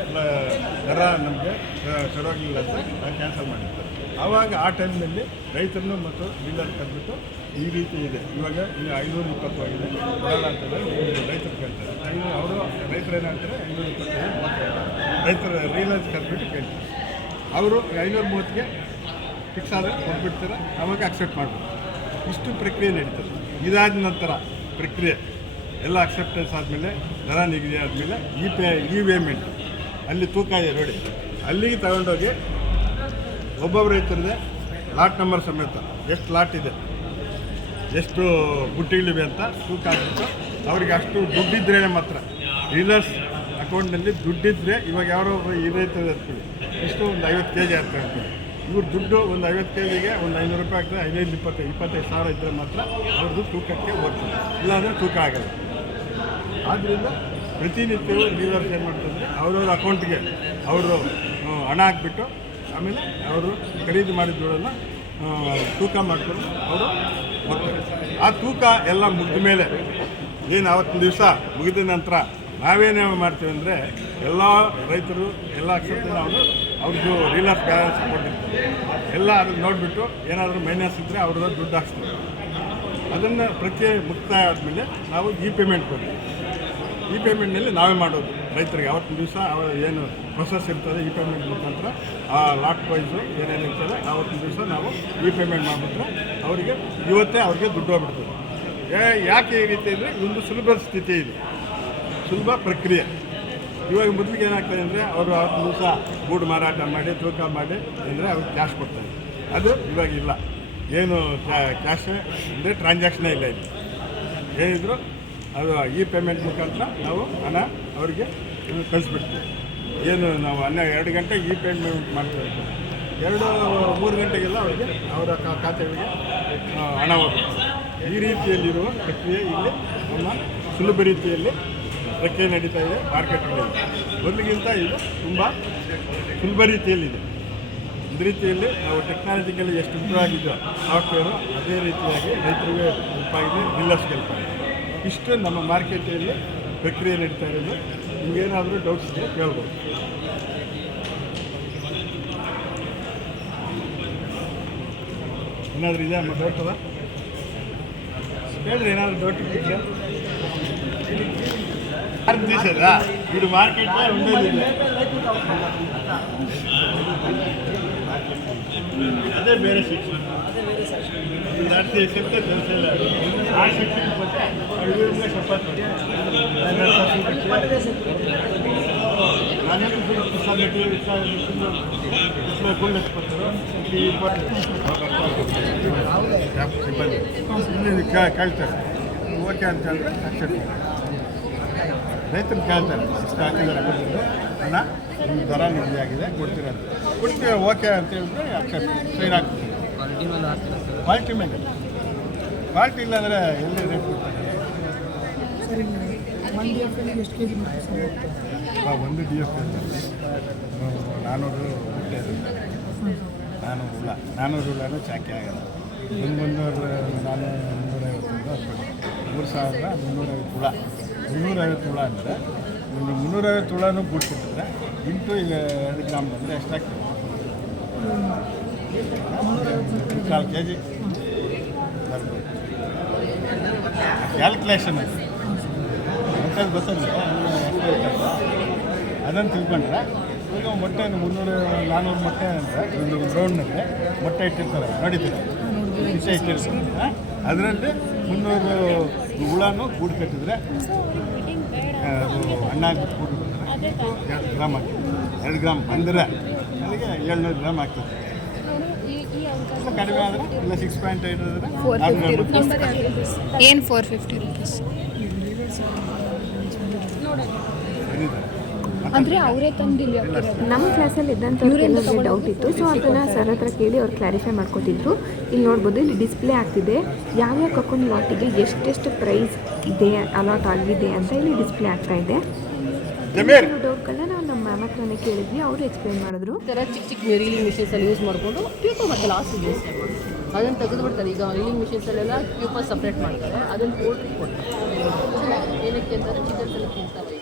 ದರ ನಮಗೆ ಸರೋಗಿಲ್ಲ ಅಂತ ನಾವು ಕ್ಯಾನ್ಸಲ್ ಮಾಡಿರ್ತಾರೆ. ಆವಾಗ ಆ ಟೈಮ್ನಲ್ಲಿ ರೈತರನ್ನು ಮತ್ತು ಡೀಲರ್ ಕರೆದ್ಬಿಟ್ಟು ಈ ರೀತಿ ಇದೆ, ಇವಾಗ ಈಗ 520 ಆಗಿದೆ ಬರಲ್ಲ ಅಂತಂದರೆ ರೈತರು ಕೇಳ್ತಾರೆ. ಅವರು ರೈತರು ಏನಾಗ್ತಾರೆ 525 ರೈತರ ರೀಲರ್ಸ್ ಕರೆದ್ಬಿಟ್ಟು ಕೇಳ್ತಾರೆ. ಅವರು 530ಗೆ ಫಿಕ್ಸ್ ಆದರೆ ಕೊಟ್ಬಿಡ್ತಾರೆ, ಆವಾಗ ಅಕ್ಸೆಪ್ಟ್ ಮಾಡ್ಬೋದು. ಇಷ್ಟು ಪ್ರಕ್ರಿಯೆ ನಡೀತದೆ. ಇದಾದ ನಂತರ ಪ್ರಕ್ರಿಯೆ ಎಲ್ಲ ಅಕ್ಸೆಪ್ಟೆನ್ಸ್ ಆದಮೇಲೆ ದರ ನಿಗದಿ ಆದಮೇಲೆ ಈ ಪೇಮೆಂಟ್ ಅಲ್ಲಿ ತೂಕ ಇದೆ ನೋಡಿ, ಅಲ್ಲಿಗೆ ತಗೊಂಡೋಗಿ ಒಬ್ಬೊಬ್ಬ ರೈತರದೇ ಲಾಟ್ ನಂಬರ್ ಸಮೇತ ಎಷ್ಟು ಲಾಟ್ ಇದೆ, ಎಷ್ಟು ಬುಟ್ಟಿಗಳಿವೆ ಅಂತ ತೂಕ ಹಾಕ್ಬಿಟ್ಟು ಅವ್ರಿಗೆ ಅಷ್ಟು ದುಡ್ಡಿದ್ರೇ ಮಾತ್ರ ಡೀಲರ್ಸ್ ಅಕೌಂಟ್ನಲ್ಲಿ ದುಡ್ಡಿದ್ದರೆ, ಇವಾಗ ಯಾರೋ ಈ ರೈತರು ಇರ್ತೀವಿ ಇಷ್ಟು ಒಂದು 50 kg ಅಂತ ಹೇಳ್ತೀವಿ, ಇವ್ರ ದುಡ್ಡು ಒಂದು 50 kgಗೆ ಒಂದು 500 ರೂಪಾಯಿ ಆಗ್ತದೆ. 25,000 ಇದ್ದರೆ ಮಾತ್ರ ಅವ್ರದ್ದು ತೂಕಕ್ಕೆ ಹೋಗ್ತದೆ, ಇಲ್ಲಾಂದರೆ ತೂಕ ಆಗಲ್ಲ. ಆದ್ದರಿಂದ ಪ್ರತಿನಿತ್ಯವೂ ಡೀಲರ್ಸ್ ಏನು ಮಾಡ್ತಂದರೆ ಅವ್ರವ್ರ ಅಕೌಂಟ್ಗೆ ಅವರು ಹಣ ಹಾಕ್ಬಿಟ್ಟು ಆಮೇಲೆ ಅವರು ಖರೀದಿ ಮಾಡಿದ ದುಡ್ಡನ್ನು ತೂಕ ಮಾಡಿಕೊಂಡು ಅವರು ಹೋಗ್ತಾರೆ. ಆ ತೂಕ ಎಲ್ಲ ಮುಗಿದ ಮೇಲೆ ಏನು ಆವತ್ತಿನ ದಿವಸ ಮುಗಿದ ನಂತರ ನಾವೇನೇ ಮಾಡ್ತೀವಿ ಅಂದರೆ ಎಲ್ಲ ರೈತರು ಎಲ್ಲ ಅಕ್ಸೆಪ್ಟ್ ಅವರು ಅವ್ರದ್ದು ರೀಲರ್ಸ್ ಬ್ಯಾಲೆನ್ಸ್ ಕೊಟ್ಟಿರ್ತಾರೆ. ಎಲ್ಲ ಅದನ್ನು ನೋಡಿಬಿಟ್ಟು ಏನಾದರೂ ಮೈನಸ್ ಇದ್ದರೆ ಅವ್ರದ್ದು ದುಡ್ಡು ಹಾಕ್ಸ್ತಾರೆ. ಅದನ್ನು ಪ್ರಕ್ರಿಯೆ ಮುಕ್ತಾಯ ಆದಮೇಲೆ ನಾವು ಇ ಪೇಮೆಂಟ್ ಕೊಡ್ತೀವಿ. ಇ ಪೇಮೆಂಟ್ನಲ್ಲಿ ನಾವೇ ಮಾಡೋದು ರೈತರಿಗೆ ಆವತ್ತಿನ ದಿವಸ ಏನು ಪ್ರೊಸೆಸ್ ಇರ್ತದೆ ಇ ಪೇಮೆಂಟ್ ಮುಖಾಂತರ ಆ ಲಾಟ್ ವೈಸು ಏನೇನು ಇರ್ತದೆ ಆವತ್ತಿನ ದಿವಸ ನಾವು ಇ ಪೇಮೆಂಟ್ ಮಾಡಿಬಿಟ್ರೆ ಅವರಿಗೆ ಇವತ್ತೇ ಅವ್ರಿಗೆ ದುಡ್ಡು ಹೋಗ್ಬಿಡ್ತದೆ. ಯಾಕೆ ಈ ರೀತಿ ಅಂದರೆ ಒಂದು ಸುಲಭ ಸ್ಥಿತಿ ಇದೆ, ಸುಲಭ ಪ್ರಕ್ರಿಯೆ. ಇವಾಗ ಮೊದಲಿಗೆ ಏನಾಗ್ತದೆ ಅಂದರೆ ಅವರು ಆವತ್ತಿನ ದಿವಸ ಗೂಡು ಮಾರಾಟ ಮಾಡಿ ತೂಕ ಮಾಡಿ ಅಂದರೆ ಅವ್ರಿಗೆ ಕ್ಯಾಶ್ ಕೊಡ್ತಾರೆ. ಅದು ಇವಾಗಿಲ್ಲ, ಏನು ಕ್ಯಾಶ್ ಅಂದರೆ ಟ್ರಾನ್ಸಾಕ್ಷನೇ ಇಲ್ಲ. ಇದು ಏನಿದ್ರು ಅದು ಇ ಪೇಮೆಂಟ್ ಮುಖಾಂತರ ನಾವು ಹಣ ಅವರಿಗೆ ಕಳಿಸ್ಬಿಡ್ತೀವಿ. ಏನು ನಾವು 2 ಗಂಟೆ ಇ ಪೇಮೆಂಟ್ ಮಾಡ್ತಾ ಇರ್ತೀವಿ, 2-3 ಗಂಟೆಗೆಲ್ಲ ಅವರಿಗೆ ಅವರ ಖಾತೆಗಳಿಗೆ ಹಣ ಹೋಗುತ್ತೆ. ಈ ರೀತಿಯಲ್ಲಿರುವ ಪ್ರಕ್ರಿಯೆ ಇಲ್ಲಿ ನಮ್ಮ ಸುಲಭ ರೀತಿಯಲ್ಲಿ ಪ್ರಕ್ರಿಯೆ ನಡೀತಾ ಇದೆ ಮಾರ್ಕೆಟ್ಗಳಲ್ಲಿ. ಮೊದಲಿಗಿಂತ ಇದು ತುಂಬ ಸುಲಭ ರೀತಿಯಲ್ಲಿದೆ. ಒಂದು ರೀತಿಯಲ್ಲಿ ನಾವು ಟೆಕ್ನಾಲಜಿಕಲಿ ಎಷ್ಟು ಇಂಪ್ರೂವ್ ಆಗಿದ್ದೋ ಸಾಫ್ಟ್ವೇರು ಅದೇ ರೀತಿಯಾಗಿ ರೈತರಿಗೆ ಹೆಲ್ಪ್ ಆಗಿದೆ, ಡೀಲರ್ಸ್ಗೆ ಹೆಲ್ಪ್ ಆಗಿದೆ. ಇಷ್ಟು ನಮ್ಮ ಮಾರ್ಕೆಟಲ್ಲಿ ಪ್ರಕ್ರಿಯೆ ನಡೀತಾ ಇರೋದು. ನಿಮಗೇನಾದರೂ ಡೌಟ್ಸ್ ಇದ್ದರೆ ಕೇಳ್ಬೋದು. ಏನಾದರೂ ಇದೆ ಅಮ್ಮ ಡೌಟ್ ಅದ ಹೇಳ್ರಿ, ಏನಾದರೂ ಡೌಟ್ ಇದೆಯಾ? ದಿವಸದ ಇದು ಮಾರ್ಕೆಟ್ ಒಂದೇ ಅದೇ ಬೇರೆ ಸೆಕ್ಷನ್ ಜಾಸ್ತಿ ಸಿಗ್ತದೆ ಕೆಲಸ ಇಲ್ಲ. ಆ ಸೆಕ್ಷನ್ ಬಗ್ಗೆ ಸಪೋರ್ಟ್ ಮಾಡಿ ಕೇಳ್ತಾರೆ ಓಕೆ ಅಂತ ಹೇಳಿದ್ರೆ ಅಕ್ಸೆಪ್ಟ್ ಮಾಡಿ ರೈತರು ಕೇಳ್ತಾರೆ ಇಷ್ಟು ಹಾಕಿದ್ದಾರೆ ಹಣ ಈ ಥರ ನಿಗದಿ ಆಗಿದೆ ಕೊಡ್ತೀವಿ ಓಕೆ ಅಂತ ಹೇಳಿದ್ರೆ ಅಕ್ಸೆಪ್ಟ್ ಸೈನ್ ಹಾಕ್ತೀವಿ. ಕ್ವಾಲಿಟಿ ಮೇಲೆ ಕ್ವಾಲಿಟಿ ಇಲ್ಲ ಅಂದರೆ ಎಲ್ಲಿ ರೇಟ್ ಕೊಡ್ತಾರೆ? ಒಂದು ಡಿ ಎಫ್ ಎಲ್ 400 ಹುಟ್ಟೆ ಇರುತ್ತೆ. 400 ಹುಳನೂ ಚಾಕಿ ಆಗಲ್ಲ. ಒಂದು 350 3,350 ಹುಳ. 350 ಹುಳ ಅಂದರೆ ಒಂದು 350 ಹುಳನೂ ಬಿಟ್ಬಿಟ್ಟಿದ್ರೆ ಇಂಟು 2 ಗ್ರಾಮ್ ಬಂದರೆ ಎಷ್ಟಾಗ್ತದೆ? 4 kg ಬರ್ಬೋದು. ಕ್ಯಾಲ್ಕುಲೇಷನ್ ಅದು ಗೊತ್ತಲ್ಲ ಅದನ್ನು ತಿಳ್ಕೊಂಡ್ರೆ ಈಗ ಮೊಟ್ಟೆ 400 ಮೊಟ್ಟೆ ಅಂದರೆ ಒಂದು ಗ್ರೌಂಡ್ನಲ್ಲಿ ಮೊಟ್ಟೆ ಇಟ್ಟಿರ್ತಾರೆ ನೋಡಿದ್ದೀರಾ? ವಿಷಯ ಇಟ್ಟಿರ್ತಾರೆ. ಅದರಲ್ಲಿ 300 ಹುಳನೂ ಕೂಡು ಕಟ್ಟಿದ್ರೆ ಅದು ಹಣ್ಣಾಗ್ಬಿಟ್ಟು ಕೂಡು ಬಿಟ್ಟರೆ 2 ಗ್ರಾಮ್ ಆಗ್ತದೆ. 2 ಗ್ರಾಮ್ ಬಂದರೆ ಅಲ್ಲಿಗೆ 700 ಗ್ರಾಮ್ ಆಗ್ತದೆ. ಕಡಿಮೆ ಆದರೆ ಇಲ್ಲ 6.5 ಆದರೆ 450 ರುಪೀಸ್. ಏನು 450 ರುಪೀಸ್? ಅಂದರೆ ಅವರೇ ತಂದಿಲ್ಲ. ನಮ್ಮ ಕ್ಲಾಸಲ್ಲಿ ಇದ್ದಂಥ ಕೆಲವರಿಗೆ ಡೌಟ್ ಇತ್ತು, ಸೊ ಅದನ್ನು ಸರ್ ಹತ್ರ ಕೇಳಿ ಅವ್ರು ಕ್ಲಾರಿಫೈ ಮಾಡ್ಕೊತಿದ್ರು. ಇಲ್ಲಿ ನೋಡ್ಬೋದು, ಇಲ್ಲಿ ಡಿಸ್ಪ್ಲೇ ಆಗ್ತಿದೆ ಯಾವ್ಯಾವ ಕಕೋನ್ ಲಾಟಿಗೆ ಎಷ್ಟೆಷ್ಟು ಪ್ರೈಸ್ ಇದೆ, ಅಲಾಟ್ ಆಗಿದೆ ಅಂತ ಇಲ್ಲಿ ಡಿಸ್ಪ್ಲೇ ಆಗ್ತಾ ಇದೆ. ಡೌಟ್ಗಳನ್ನ ನಾವು ನಮ್ಮ ಮ್ಯಾಮ್ ಹತ್ರನೇ ಕೇಳಿದ್ವಿ, ಅವರು ಎಕ್ಸ್ಪ್ಲೈನ್ ಮಾಡಿದ್ರು. ಈ ಥರ ಚಿಕ್ಕ ರೀಲಿಂಗ್ ಮಿಷಿನ್ಸಲ್ಲಿ ಯೂಸ್ ಮಾಡಿಕೊಂಡು ಪ್ಯೂಪ ಮತ್ತು ಲಾಸ್ಟ್ ಯೂಸ್ ಮಾಡ್ತಾರೆ. ಅದನ್ನು ತೆಗೆದುಬಿಡ್ತಾರೆ. ಈಗ ರೀಲಿಂಗ್ ಮಿಷಿನ್ಸಲ್ಲೆಲ್ಲ ಪ್ಯೂಪ ಸಪ್ರೇಟ್ ಮಾಡ್ತಾರೆ, ಅದನ್ನು ಪೋಲ್ಟ್ರಿ ಕೊಡ್ತಾರೆ. ಏನಕ್ಕೆ ಅಂತಂದರೆ ಚಿಕನ್ಸ್ ಎಲ್ಲ ತಿಂತಾವೆ.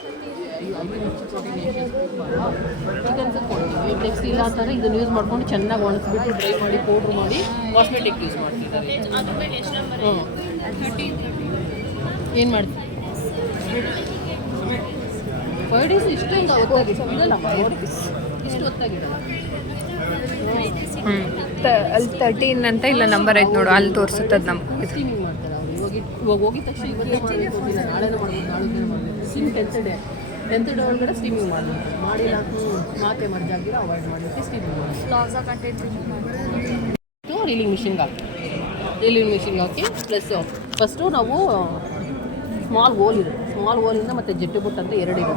ಚಿಕನ್ಸ್ ಕೊಡ್ತೀವಿ. ನೆಕ್ಸ್ಟ್ ಇಲ್ಲ ಅಂತಾರೆ ಇದನ್ನು ಯೂಸ್ ಮಾಡ್ಕೊಂಡು ಚೆನ್ನಾಗಿ ಒಣಗಿಸ್ಬಿಟ್ಟು ಡ್ರೈ ಮಾಡಿ ಪೌಡ್ರ್ ಮಾಡಿ ಕಾಸ್ಮೆಟಿಕ್ ಯೂಸ್ ಮಾಡ್ತಿದ್ದಾರೆ. ಏನು ಮಾಡ್ತೀವಿ 5 days ಇಷ್ಟೊಂದು ಹೊತ್ತಾಗಿಲ್ಲ. 5 days ಇಷ್ಟು ಹೊತ್ತಾಗಿಡಲ್ಲ. ಅಲ್ಲಿ 13 ಅಂತ ಇಲ್ಲ ನಂಬರ್ ಐತೆ ನೋಡು, ಅಲ್ಲಿ ತೋರಿಸುತ್ತದೆ ನಮ್ಗೆ. ಸ್ಟೀಮಿಂಗ್ ಮಾಡ್ತಾರೆ ಅವರು. ಇವಾಗ ಹೋಗಿದ ತಕ್ಷಣ ಇವತ್ತೇ ಮಾಡಬೇಕು ಇಲ್ಲ ನಾಳೆನೇ ಮಾಡಬೇಕು, ನಾಳೆ ಮಾಡಬೇಕು. ಸ್ಟೀಮ್ 10th ಡೇ ಒಳಗಡೆ ಸ್ಟೀಮಿಂಗ್ ಮಾಡಬೇಕು. ಮಾಡಿಲ್ಲ ಮಾತೆ ಮರ್ಜಾಗಿರ ಅವಾಯ್ಡ್ ಮಾಡಲಿಕ್ಕೆ ಸ್ಟೀಮಿಂಗ್ ಮಾಡಬೇಕು. ರೀಲಿಂಗ್ ಮಿಷಿನ್ಗೆ ಹಾಕಿ ಪ್ಲಸ್ ಫಸ್ಟು ನಾವು ಸ್ಮಾಲ್ ಹೋಲ್ ಇರುತ್ತೆ. ಸ್ಮಾಲ್ ಹೋಲಿಂದ ಮತ್ತು ಜೆಟ್ಟು ಬುಟ್ ಅಂತ 2 ಇರುತ್ತೆ.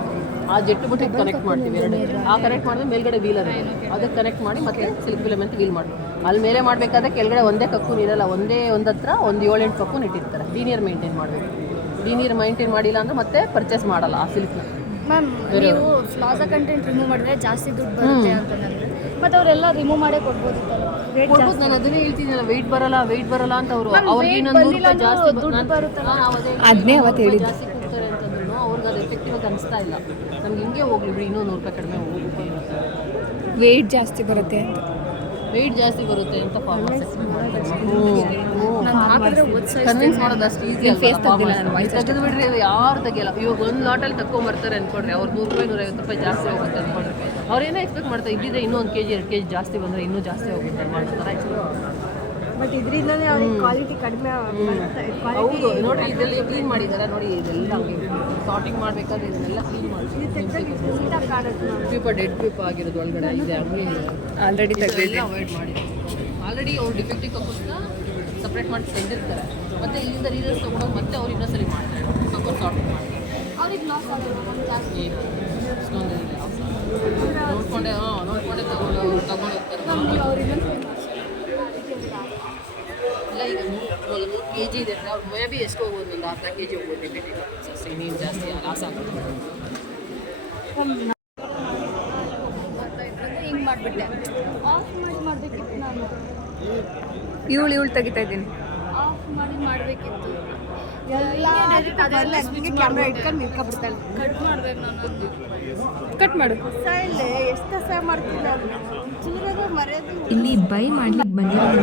ಆ ಜೆಟ್ಟು ಬುಟ್ಟಿಗೆ ಕನೆಕ್ಟ್ ಮಾಡ್ತೀವಿ 2. ಆ ಕನೆಕ್ಟ್ ಮಾಡಿದ್ರೆ ಮೇಲ್ಗಡೆ ವೀಲರ್ ಇರುತ್ತೆ, ಅದಕ್ಕೆ ಕನೆಕ್ಟ್ ಮಾಡಿ ಮತ್ತೆ ಸಿಲ್ಕ್ ಫಿಲಮೆಂಟ್ ವೀಲ್ ಮಾಡ್ತೀವಿ. ಅಲ್ಲಿ ಮೇಲೆ ಮಾಡಬೇಕಾದ್ರೆ ಕೆಳಗಡೆ ಒಂದೇ ಕಕ್ಕೂನ್ ಇರಲ್ಲ, ಒಂದು ಹತ್ರ ಒಂದು 7-8 ಕಕ್ಕೂನ್ ಇಟ್ಟಿರ್ತಾರೆ. ಲೀನಿಯರ್ ಮೇಂಟೈನ್ ಮಾಡಬೇಕು. ಲೀನಿಯರ್ ಮೇಂಟೈನ್ ಮಾಡಿಲ್ಲ ಅಂದರೆ ಮತ್ತೆ ಪರ್ಚೇಸ್ ಮಾಡಲ್ಲ ಆ ಸಿಲ್ಕ್ನ. ಮ್ಯಾಮ್ ನೀವು ಫ್ಲಾಸಾ ಕಂಟೆಂಟ್ ರಿಮೂವ್ ಮಾಡಿದ್ರೆ ಜಾಸ್ತಿ ದುಡ್ಡು ಬರುತ್ತೆ ಅಂತಂದ್ರೆ ಮತ್ತು ಅವರೆಲ್ಲ ರಿಮೂವ್ ಮಾಡೇ ಕೊಡ್ಬೋದಿತ್ತಲ್ಲ. ನಾನು ಅದನ್ನೇ ಹೇಳ್ತಿದ್ದೀನಲ್ಲ, ವೆಯ್ಟ್ ಬರಲ್ಲ ಅಂತ ಅವರು. ಅವ್ರಿಗೆ ಇನ್ನೊಂದು 100 ರೂಪಾಯಿ ಜಾಸ್ತಿ ಅದನ್ನೇ ಅವತ್ತು ಹೇಳಿದ್ದು. ಜಾಸ್ತಿ ಕೊಡ್ತಾರೆ ಅಂತಂದ್ರೂ ಅವ್ರಿಗೆ ಅದು ಎಫೆಕ್ಟಿವ್ ಆಗಿ ಅನಿಸ್ತಾ ಇಲ್ಲ. ನಮ್ಗೆ ಹಿಂಗೆ ಹೋಗ್ಲಿ ಬಿಡಿ, ಇನ್ನೂ 100 ರೂಪಾಯಿ ಕಡಿಮೆ ಹೋಗುತ್ತೆ. ವೆಯ್ಟ್ ಜಾಸ್ತಿ ಬರುತ್ತೆ ಅಂತ ಫಾರ್ಮರ್ಸ್ ಕನ್ವಿನ್ಸ್ ಮಾಡೋದು ಅಷ್ಟು ಈಸಿ ಅಲ್ಲ. ತೆಗೆದು ಬಿಡ್ರಿ, ಅದು ಯಾರು ತೆಗಿಯಲ್ಲ. ಇವಾಗ ಒಂದು ಲಾಟಲ್ಲಿ ತಗೊಂಬರ್ತಾರೆ ಅಂದ್ಕೊಡ್ರಿ, ಅವ್ರು 100 ರೂಪಾಯಿ 150 ರೂಪಾಯಿ ಜಾಸ್ತಿ ಹೋಗುತ್ತೆ ಅಂದ್ಕೊಡ್ರಿ. ಅವ್ರೇನೋ ಎಕ್ಸ್ಪೆಕ್ಟ್ ಮಾಡ್ತಾರೆ, ಇದ್ದಿದ್ರೆ ಇನ್ನೂ 1 kg 2 kg ಜಾಸ್ತಿ ಬಂದರೆ ಇನ್ನೂ ಜಾಸ್ತಿ ಹೋಗುತ್ತೆ ಮಾಡ್ತಾರೆ. ಬಟ್ ಇದರಿಂದಲೇ ಅವ್ರಿಗೆ ಕ್ವಾಲಿಟಿ ಕಡಿಮೆ ಹೌದು ನೋಡಿ, ಇದೆಲ್ಲ ಕ್ಲೀನ್ ಮಾಡಿದ್ದಾರೆ ನೋಡಿ. ಇದೆಲ್ಲ ಸಾರ್ಟಿಂಗ್ ಮಾಡಬೇಕಾದ್ರೆ ಇದನ್ನೆಲ್ಲ ಕ್ಲೀನ್ ಮಾಡಿ ಪೀಪ ಡೆಡ್ ಪೀಪ ಆಗಿರೋದು ಒಳಗಡೆ ಇದೆ. ಹಂಗೆ ಆಲ್ರೆಡಿ ತೆಗೆದಿದ್ದೆ. ಅವಾಯ್ಡ್ ಮಾಡಿ. ಆಲ್ರೆಡಿ ಅವ್ರು ಡಿಫೆಕ್ಟಿವ್ ಕಪ್ಪನ್ನ ಸಪ್ರೇಟ್ ಮಾಡಿ ತಂದಿರ್ತಾರೆ. ಮತ್ತು ಇಲ್ಲಿಂದ ರೀಸನ್ಸ್ ತೊಗೊಂಡೋಗಿ ಮತ್ತೆ ಅವ್ರು ಇನ್ನೊಂದ್ಸಲಿ ಮಾಡ್ತಾರೆ, ಕಪ್ಪನ್ನು ಸಾರ್ಟಿಂಗ್ ಮಾಡ್ತಾರೆ. ಅವ್ರಿಗೆ ಲಾಸ್ ಆಗೋದು ಏನು ನೋಡ್ಕೊಂಡೆ ತಗೊಂಡು ಹೋಗ್ತಾರೆ. ಇಲ್ಲ ಈಗ 100 kg ಇದೆ ಅಂದರೆ ಅವ್ರು ಮೇ ಬಿ ಎಷ್ಟು ಹೋಗ್ಬೋದು, ಒಂದು ಅರ್ಧ kg ಹೋಗ್ಬೋದು. ಇನ್ನೇನು ಜಾಸ್ತಿ ಲಾಸ್ ಆಗುತ್ತೆ. ಹಿಂಗೆ ಮಾಡಿಬಿಟ್ಟೆ. ಆಫ್ ಮಾಡಿ ಮಾಡಬೇಕಿತ್ತು ನಾನು. ಇವಳು ತೆಗಿತಾ ಇದ್ದೀನಿ. ಆಫ್ ಮಾಡಿ ಮಾಡಬೇಕಿತ್ತು. ಎಲ್ಲ ಅದೆಲ್ಲ ಹಂಗೆ ಕ್ಯಾಮ್ರಾ ಇಟ್ಕೊಂಡು ನಿಂತ್ಕೊಬಿಡ್ತಾಳೆ. ಕಟ್ ಮಾಡ್ಬೇಕು ನಾನು. ಕಟ್ ಮಾಡು. ಹೊಸ ಇಲ್ಲೇ ಎಷ್ಟು ಹೊಸ ಮಾಡ್ತೀನಿ ನಾನು. ಚೂರಾಗ ಮರೆಯೋದು. ಇಲ್ಲಿ ಬೈ ಮಾಡ್ಲಿಕ್ಕೆ ಬಂದಿರೋದು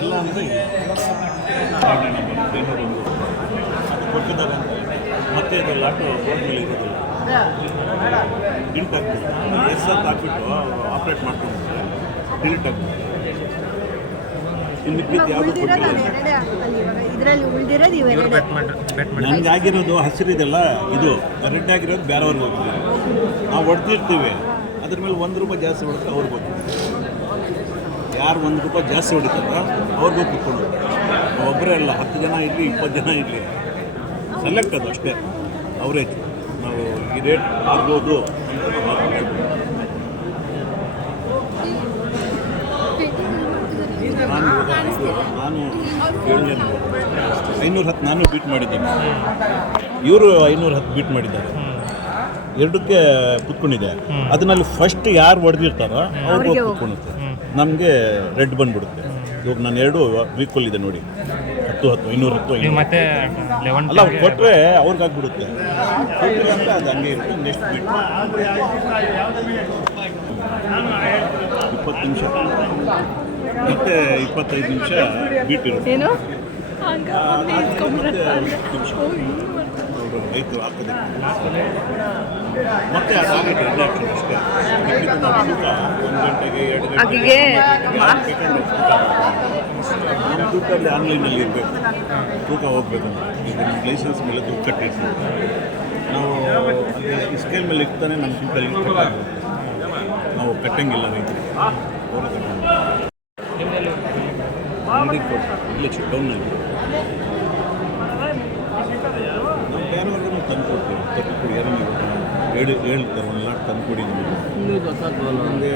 ಇಲ್ಲ ಅಂದರೆ ಕೊಟ್ಟಿದ್ದಾರೆ ಮತ್ತೆ ಇದು ಲಾಟು ಬೋರ್ಡ್ ಮೇಲೆ ಇರೋದಿಲ್ಲ. ಡಿಲೀಟ್ ಆಗ್ತದೆ. ಎಸ್ ಅಂತ ಹಾಕ್ಬಿಟ್ಟು ಆಪ್ರೇಟ್ ಮಾಡ್ಕೊಂಡ್ರೆ ಡಿಲೀಟ್ ಆಗ್ತದೆ. ಇನ್ನು ಯಾವುದು ಇದರಲ್ಲಿ ಉಳಿದಿರೋದು ಇವೆರಡೇ. ನನಗೆ ಆಗಿರೋದು ಹಸಿರಿದೆಲ್ಲ, ಇದು ರೆಡ್ ಆಗಿರೋದು ಬೇರೆಯವ್ರಿಗೆ ಹೋಗ್ತದೆ. ನಾವು ಹೊಡೆದಿರ್ತೀವಿ, ಅದ್ರ ಮೇಲೆ 1 ರೂಪಾಯಿ ಜಾಸ್ತಿ ಹೊಡೆದ್ರೆ ಅವ್ರಿಗೆ ಹೋಗ್ತದೆ. ಯಾರು 1 ರೂಪಾಯಿ ಜಾಸ್ತಿ ಹೊಡಿತಾರೋ ಅವ್ರಿಗೂ ಕುತ್ಕೊಂಡು ಒಬ್ಬರೇ ಅಲ್ಲ, 10 ಜನ ಇರಲಿ, 20 ಜನ ಇರಲಿ, ಸೆಲೆಕ್ಟ್ ಅದು ಅಷ್ಟೇ ಅವರೇಜ್. ನಾವು ಈ ರೇಟ್ ಆಗ್ಬೋದು ಅಂತ ನಾವು ಹೇಳ್ಬೋದು. ನಾನು 510 ನಾನು ಬೀಟ್ ಮಾಡಿದ್ದೀನಿ, ಇವರು 510 ಬೀಟ್ ಮಾಡಿದ್ದಾರೆ. ಎರಡಕ್ಕೆ ಕುತ್ಕೊಂಡಿದೆ. ಅದರಲ್ಲಿ ಫಸ್ಟ್ ಯಾರು ಹೊಡೆದಿರ್ತಾರೋ ಅವ್ರಿಗೆ ಕುತ್ಕೊಳ್ಳುತ್ತೆ, ನಮಗೆ ರೆಡ್ ಬಂದ್ಬಿಡುತ್ತೆ. ಇವಾಗ ನಾನು 2 ವೀಕಲ್ಲಿದೆ ನೋಡಿ, 510 ಮತ್ತೆ ಅಲ್ಲ, ಅವ್ರು ಕೊಟ್ಟರೆ ಅವ್ರಿಗಾಗ್ಬಿಡುತ್ತೆ, ಕೊಟ್ಟಿಲ್ಲ ಅಂದರೆ ಅದು ಹಂಗೆ ಇರುತ್ತೆ. ನೆಕ್ಸ್ಟ್ ಬೀಟ್ 20 ನಿಮಿಷ ಮತ್ತೆ 25 ನಿಮಿಷ ಬೀಟ್ ಇರುತ್ತೆ. ಏನು ಮತ್ತೆ 10 ನಿಮಿಷ ರೈತರು ಹಾಕೋದಕ್ಕೆ ಮತ್ತೆ ಅದಾಗುತ್ತೆ ರಿಯಾಕ್ಷನ್ ಅಷ್ಟೇ. ಮಿಕ್ಕಿದ್ದು ನಾವು ತೂಕ 1 ಗಂಟೆಗೆ 2 ಗಂಟೆಗೆ ನಮ್ಮ ತೂಕಲ್ಲಿ ಆನ್ಲೈನಲ್ಲಿ ಇರಬೇಕು, ತೂಕ ಹೋಗ್ಬೇಕಂದ್ರೆ. ಈಗ ನಮ್ಮ ಲೈಸೆನ್ಸ್ ಮೇಲೆ ತೂಕ ಕಟ್ಟಿರ್ತೀವಿ ನಾವು, ಅಲ್ಲಿ ಸ್ಕೇಲ್ ಮೇಲೆ ಇರ್ತಾನೆ ನಮ್ಮ ತೂಕಲ್ಲಿ ಕಟ್ಟಾಗುತ್ತೆ. ನಾವು ಕಟ್ಟಂಗಿಲ್ಲ ರೈತರಿಗೆ, ಅವರೇ ತಗೊಂಡು ಇಲ್ಲೇ ಟೌನಲ್ಲಿ ನಾವು ಬೇರೆಯವ್ರಿಗೂ ತಂದು ಕೊಡ್ತೀವಿ. ತಪ್ಪು ಯಾರು ನೀವು ಹೇಳ್ತಾರೆ 1 ಲಾಟ್ ತಂದು ಕೊಡಿ, ನಮಗೆ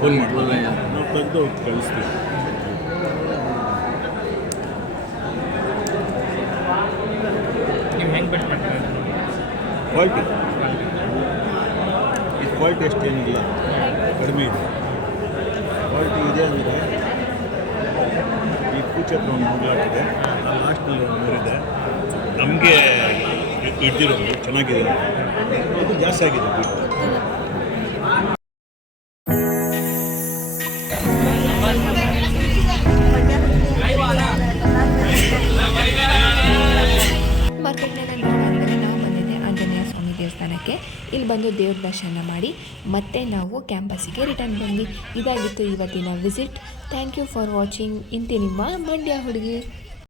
ಫೋನ್ ಮಾಡ್ಬೋದು, ನಾವು ತೆಗೆದು ಕಳಿಸ್ತೀವಿ. ನೀವು ಹೆಂಗೆ ಬಿಟ್ಟು ಮಾಡ್ತೀವಿ? ಕ್ವಾಲಿಟಿ ಈ ಕ್ವಾಲಿಟಿ ಅಷ್ಟೇನಿಲ್ಲ, ಕಡಿಮೆ ಇದೆ. ಕ್ವಾಲಿಟಿ ಇದೆ ಅಂದರೆ ಈ ಕೂಚೆ ಹತ್ರ ಒಂದು 3 ಲಾಟ್ ಇದೆ, ಆ ಲಾಸ್ಟ್ನಲ್ಲಿ ಒಂದು 3 ಇದೆ. ನಮಗೆ ಹಿಡ್ದಿರೋದು ಚೆನ್ನಾಗಿದೆ, ಇದು ಜಾಸ್ತಿ ಆಗಿದೆ ಬಿಟ್ಟು. ಮಾರ್ಕೆಟ್ನಾಗ ನೋಡಾದ್ಮೇಲೆ ನಾವು ಬಂದಿದ್ದೆ ಆಂಜನೇಯ ಸ್ವಾಮಿ ದೇವಸ್ಥಾನಕ್ಕೆ. ಇಲ್ಲಿ ಬಂದು ದೇವ್ರ ದರ್ಶನ ಮಾಡಿ ಮತ್ತೆ ನಾವು ಕ್ಯಾಂಪಸ್ಸಿಗೆ ರಿಟರ್ನ್ ಬಂದ್ವಿ. ಇದಾಗಿತ್ತು ಇವತ್ತಿನ visit. Thank you for watching. ಇಂತಿ ನಿಮ್ಮ ಮಂಡ್ಯ ಹುಡುಗಿ.